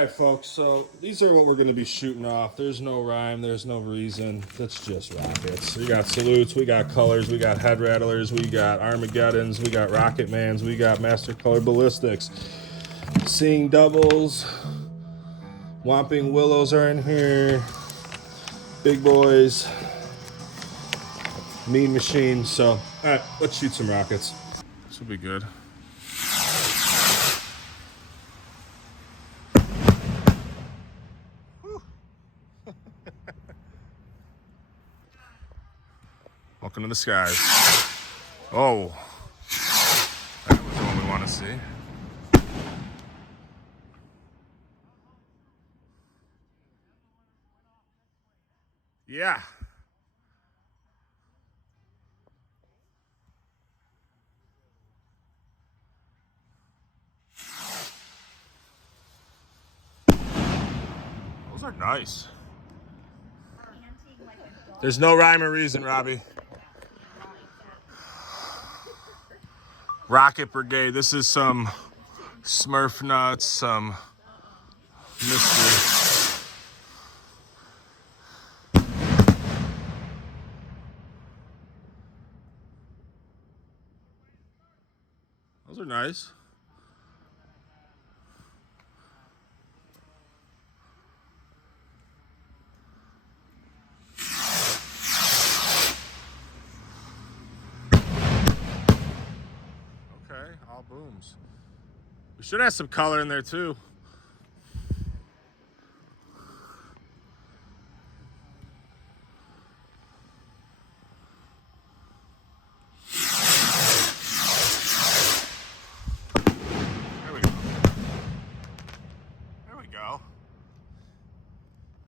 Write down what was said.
Alright folks, so these are what we're going to be shooting off. There's no rhyme, there's no reason. That's just rockets. We got salutes, we got colors, we got head rattlers, we got Armageddons, we got Rocketmans, we got Master Color Ballistics. Seeing doubles. Whomping Willows are in here. Big boys. Mean Machine. So, alright, let's shoot some rockets. This will be good. Welcome to the skies. Oh, that was the one we want to see. Yeah. Those are nice. There's no rhyme or reason, Robbie. Rocket Brigade. This is some Smurf nuts, some mystery. Those are nice. Okay, all booms. We should have some color in there too.